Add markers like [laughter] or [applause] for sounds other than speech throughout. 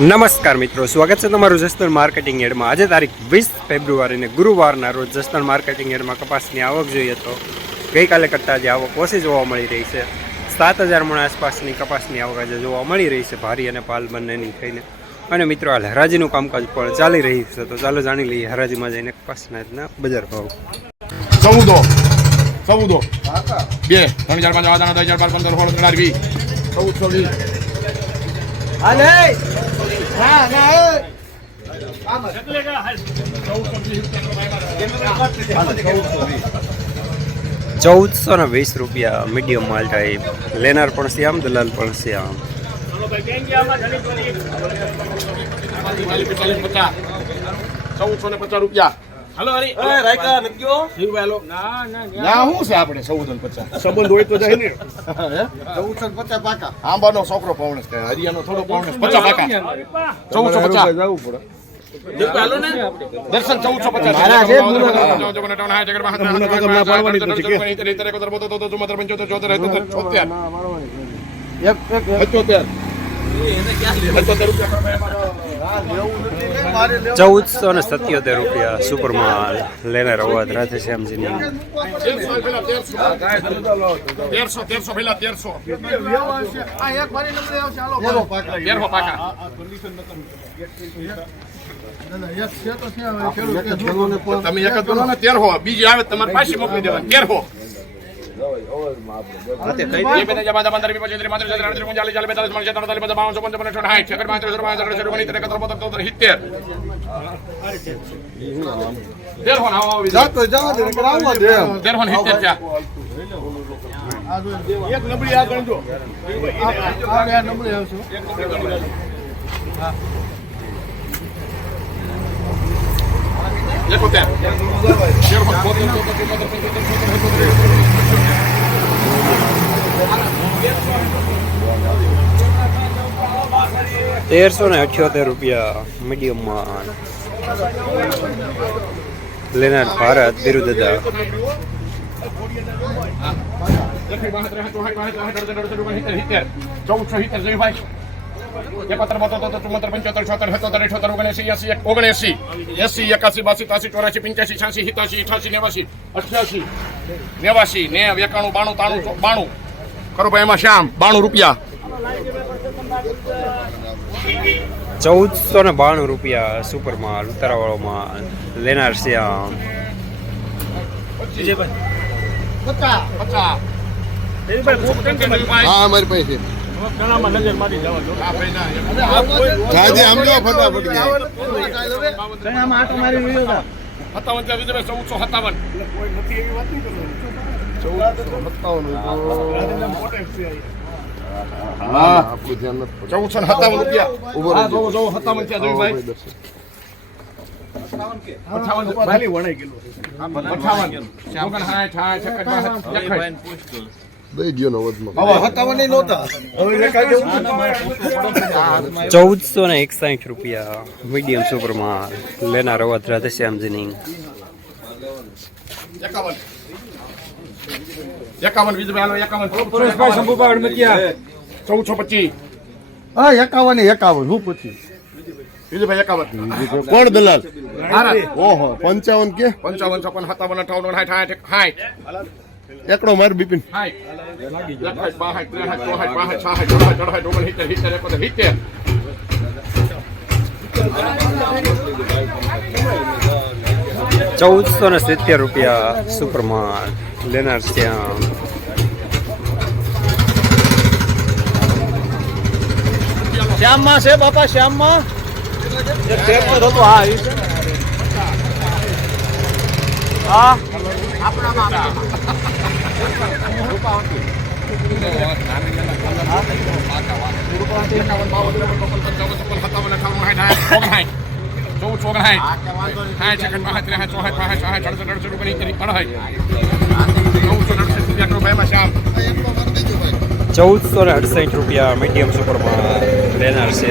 નમસ્કાર મિત્રો સ્વાગત છે તમારું જસદણ માર્કેટિંગ એડમાં. આજે તારીખ વીસ ફેબ્રુઆરીને ગુરુવારના રોજ જસદણ માર્કેટિંગ એડમાં કપાસની આવક જોઈએ તો ગઈકાલે કરતાં જે આવક ઓછી જોવા મળી રહી છે. સાત હજાર મણ આસપાસની કપાસની આવક આજે જોવા મળી રહી છે ભારી અને પાલ બંનેની થઈને. અને મિત્રો હાલ હરાજીનું કામકાજ પણ ચાલી રહ્યું છે તો ચાલો જાણી લઈએ હરાજીમાં જઈને કપાસના બજાર ભાવ. ચૌદો. ચૌદો. બે. ત્રણ હજાર પાંચ હજાર પંદર સોળ અઢાર વીસ. ચૌદસો વીસ ચૌદસો ને વીસ રૂપિયા મીડિયમ માલ ટાઈપ લેનાર પણ શ્યામ દલાલ પણ શ્યામ. ચૌદસો ને પચાસ રૂપિયા. હાલો હરી. એ રાયકા નક્યો ના શું છે આપણે ચૌદ ને પચાસ? સંબંધ હોય તો જાય ને. ચૌદસો ને પચાસ પાકા. આંબાનો છોકરો પવણેશ કહે હરિયાનો થોડો પવણેશ પચાસ પાકા. ચૌદસો પચાસ. હાલો દર્શન ચૌદસો પચાસ. ચૌદસો ને સત્યોતેર રૂપિયા સુપર માલ લેનાર અવાજ રાધે શ્યામજીની. તમે એક જ બોલો ને તેરસો બીજી આવે તમારે પાછી મોકલી દેવાની. તેરસો જાતો જવા દે નકર આવવા દે એમ. એક નબળી આ ગણજો આ નંબર આવશે. એકોતેર. તેરસો ને અઠ્યોતેર રૂપિયા મીડિયમમાં લેનાર ભારત બિરુદદા ચૌદસો સિત્તેર જયભાઈ એકોતેર બોતેર તોતેર ચુમ્મોતેર પંચોતેર છોતેર સત્તોતેર અઠોતેર ઓગણએસી એસી એક ઓગણએસી એસી એકાસી બાસી તાસી ચોરાસી પંચ્યાસી છ્યાસી સિત્યાસી અઠાસી નેવાસી અઠ્યાસી નેવાસી નેવ એકાણું બાણું તાણું બાણું કરો ભાઈ એમાં શ્યામ બાણું રૂપિયા ચૌદસો ને બાણું રૂપિયા સુપર માલ ઉતારાવાળો માલ લેનાર શ્યામ પચાસ હા મારી પાસે ના જાજે આમ જો ફટાફટ ગયા. સત્તાવન ત્યાં વિજયભાઈ ચૌદસો સત્તાવન. નથી પડતું. ચૌદસો ને સત્તાવન રૂપિયા. ઊભો હા રહેજો. જોવો જોવો સત્તાવન ત્યાં આવો જયભાઈ ભાઈ દર્શન. અઠાવન અઠાવન દઈ. ચૌદસો ને એકસાઠ રૂપિયા મીડિયમ સુપર માલ લેનાર અવાજ રાધે શ્યામજીની. એકાવન. એકાવન હાલો એકાવન. ચૌદસો પચીસ. હા એકાવન એકાવન હું પૂછી વિજયભાઈ એકાવન. કોણ દલાલ? હારા. ઓહો પંચાવન કે? પંચાવન છપ્પન સત્તાવન અઠાવન સાઠ સાઠ સાઠ એકડો માર બિપિન. ચૌદસો ને સિત્તેર રૂપિયા સુપરમાં લેનાર શ્યામ શ્યામમાં છે બાપા શ્યામમાં? એક ટેપ તો હાય હાય ઈ છે. હા એકાવન બાવન ત્રેપન ચોપન પંચાવન છપ્પન સત્તાવન અઠાવન સાઠ સાઠ ઓગણસાઠ ચૌદસો અડસઠ રૂપિયા કરો શ્યામ ચૌદસો ને અડસઠ રૂપિયા મીડિયમ સુપરમાં લેનાર છે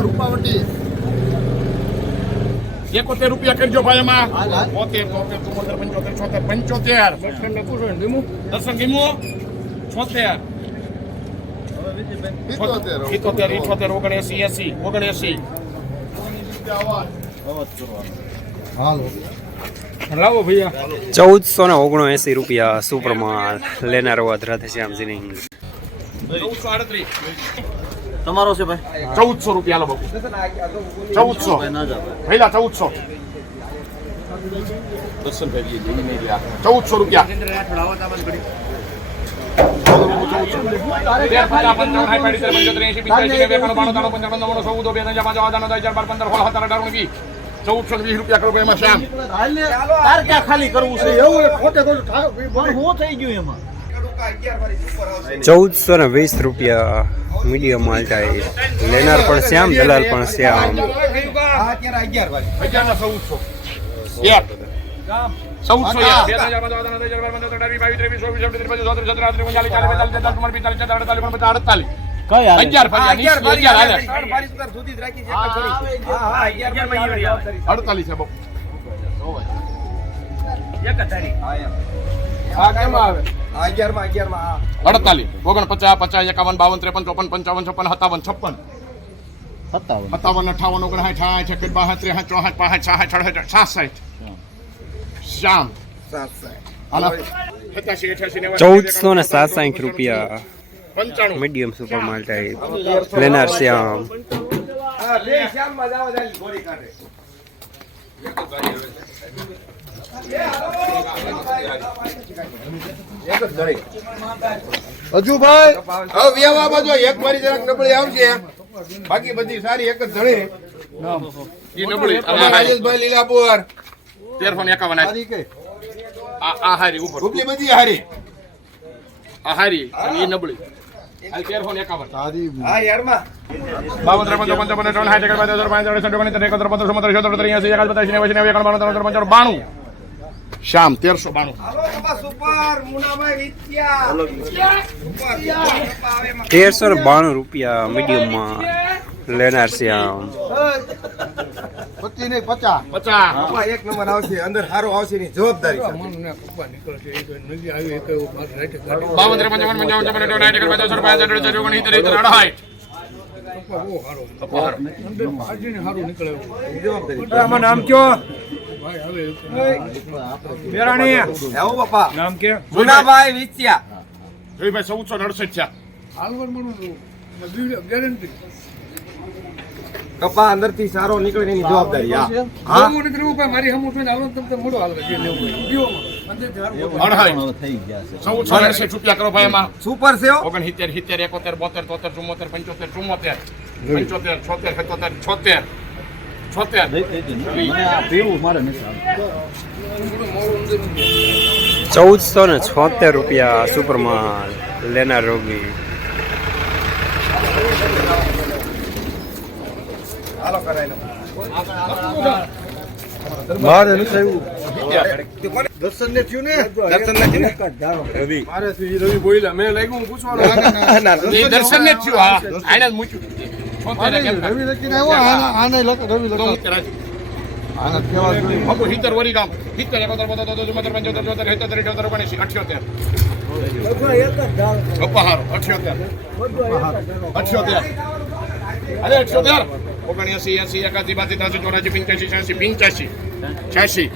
રૂપાવટી એકોતેર રૂપિયા કરજો ભાઈ એમાં બોતેર તોતેર ચુમ્મોતેર પંચોતેર છોતેર પંચોતેર દર્શન ગીમો છોતેર ઇઠોતેર ઇઠોતેર ઓગણએસી એસી ઓગણએસી લાવો ભૈયા. ચૌદસો ને ઓગણએંસી રૂપિયા સુપરમાં લેનારો હોવા રાધેશ્યામજીની ચૌદસો તમારો છે ભાઈ? ચૌદસો રૂપિયા લો ચૌદસો. પહેલા ચૌદસો. ચૌદસો રૂપિયા. પંદર, ચૌદસો વીસ રૂપિયા કરો એમાં શ્યામ તાર ક્યાં ખાલી કરવું છે એવું ખોટે ખોટું હું થઈ ગયું એમાં ચૌદસો ને વીસ રૂપિયા મીડિયમ માલ થાય લેનાર પણ શ્યામ દલાલ પણ શ્યામ ચૌદસો ચૌદસો અડતાલીસ. કઈ અગિયાર. અડતાલીસ છે બાપુ. અડતાલીસ. ઓગણપચાસ પચાસ એકાવન બાવન ત્રેપન ચોપન પંચાવન છપ્પન સત્તાવન છપ્પન. સત્તાવન. સત્તાવન અઠાવન ઓગણસાઠ સાઠ એકસઠ બાસઠ ત્રેસઠ ચોસઠ પાંસઠ સાસઠ સડસઠ સાસઠ શ્યામ. નેવ્યાસી, ચૌદસો ને સાસઠ રૂપિયા. મીડિયમ સુપર માલ થાય લેનાર શ્યામ. હજુ ભાઈ હવે વ્યવહાર બાજુ એક મારી જરાક નબળી આવશે. બાકી બધી સારી એક જ ધણી રાજેશભાઈ લીલાપુર. તેરસો ને એકાવન આ સારી કે? આ હારી ઉપર. ઉપલી બધી હારી. આ હારી એ નબળી. બાણું શ્યામ તેરસો બાણું તેરસો બાણું રૂપિયા મીડિયમમાં લેનાર શ્યામ પચી નહીં પચાસ પચાસ એક નંબર આવશે અંદર સારો આવશે ની જવાબદારી છે. બાવન ત્રેપન ચોપન પંચાવન ચોપન અઠાવન સાઠ એકસઠ બાસઠ પાંચ અડસઠ ઓગણીસ ત્રીસ અઢાઈ આમાં નામ કયો આવો નામ કે મુનાભાઈ વિચ્યા ભાઈ ચૌદસો અડસઠ થયા કપા અંદરથી સારો નીકળે એની જવાબદારી હા. હા. અઢાઈ ચૌદસો ને અડસઠ રૂપિયા કરો ભાઈ એમાં. સુપર છે હો. ઓગણસિત્તેર સિત્તેર બોતેર તોતેર ચુમ્મોતેર પંચોતેર ચુમ્મોતેર. પંચોતેર છોતેર સત્તોતેર છોતેર. છોતેર. ચૌદસો ને છોતેર રૂપિયા સુપર માલ લેનાર રોગી બહાર એનું થયું દર્શન ને થયું ને દર્શન નથી ને ના, ના, દર્શન ને? રવિ આને રવિ અઠ્યોતેર ઓગણએંસી અઠ્યોતેર અઠ્યોતેર અઠ્યોતેર અરે અઠ્યોતેર ઓગણએંસી એંસી એકાસી બાસી ત્રાસી ચોરાસી પંચ્યાસી છ્યાસી પંચ્યાસી. છ્યાસી.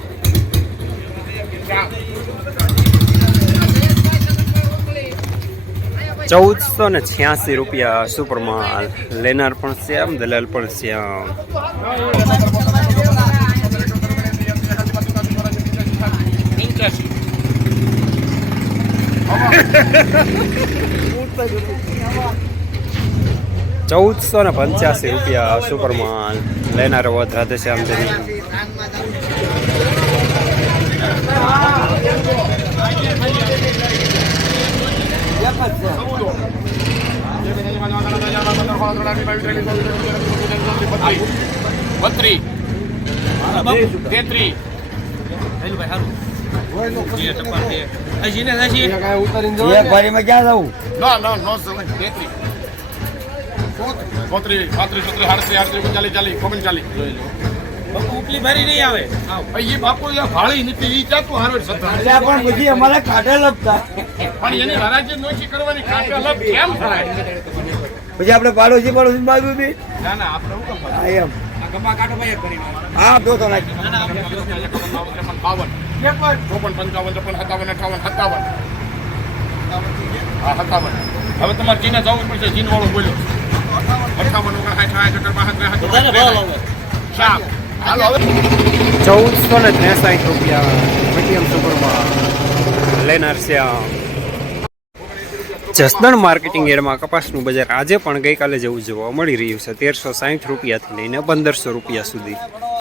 ચૌદસો ને છ્યાસી રૂપિયા સુપર માલ. લેનાર પણ શ્યામ દલાલ પણ શ્યામ પંચ્યાસી. [laughs] ચૌદસો ને પંચ્યાસી રૂપિયા સુપર માલ લેનાર રાધેશ્યામજીની બત્રીસ તેત્રીસ વેપારીમાં ક્યાં જવું ના ના નો સમજ તેત્રીસ ચોત્રીસ પાંત્રીસ છત્રીસ સાડત્રીસ આડત્રીસ ચાલીસ ચાલીસ ઓગણચાલીસ ઉપલી ભરી નહીં આવે. એ બાપુ એ ભાળી નથી ઈ ચાતું હારવેડ સત્તા પણ પછી અમારે કાઢે લપતા. પણ એની હરાજી નોખી કરવાની કેમ થાય? પછી આપણે પાડોશી પાડોશી બાજુ બી? ના ના આપણે? એમ. હા જો તો નાખી. બાવન. ચોપન પંચાવન છપ્પન સત્તાવન અઠાવન સત્તાવન. હા સત્તાવન. હવે તમારે જીને જવું પડશે. જીન વાળો બોલ્યો. ચૌદસો ને ત્રેસાઠ રૂપિયા મીડિયમ સુપરમાં લેનાર છે જસદણ માર્કેટિંગ એડમાં કપાસનું બજાર આજે પણ ગઈકાલે જેવું જોવા મળી રહ્યું છે. તેરસો સાહીઠ રૂપિયાથી લઈને પંદરસો રૂપિયા સુધી.